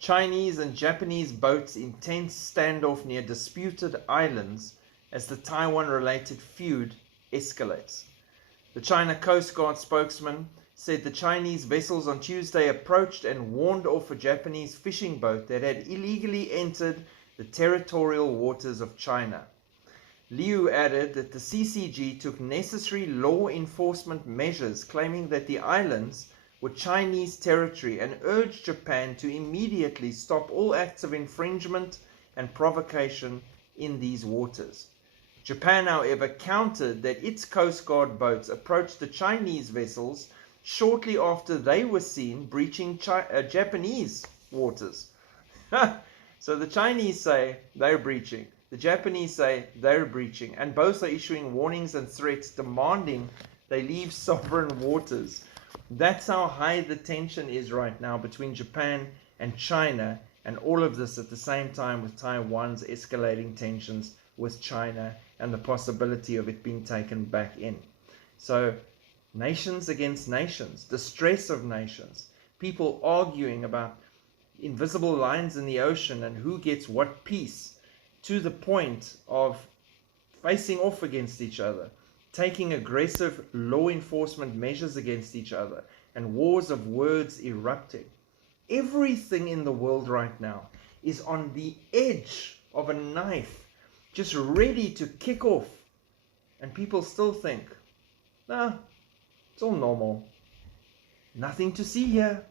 Chinese and Japanese boats intense standoff near disputed islands as the Taiwan-related feud escalates. The China Coast Guard spokesman said the Chinese vessels on Tuesday approached and warned off a Japanese fishing boat that had illegally entered the territorial waters of China. Liu added that the CCG took necessary law enforcement measures, claiming that the islands were Chinese territory, and urged Japan to immediately stop all acts of infringement and provocation in these waters. Japan, however, countered that its Coast Guard boats approached the Chinese vessels shortly after they were seen breaching Japanese waters. So the Chinese say they're breaching, the Japanese say they're breaching, and both are issuing warnings and threats demanding they leave sovereign waters. That's how high the tension is right now between Japan and China, and all of this at the same time with Taiwan's escalating tensions with China and the possibility of it being taken back in. So nations against nations, distress of nations, people arguing about invisible lines in the ocean and who gets what piece, to the point of facing off against each other, taking aggressive law enforcement measures against each other, and wars of words erupting. Everything in the world right now is on the edge of a knife, just ready to kick off. And people still think, nah, it's all normal. Nothing to see here.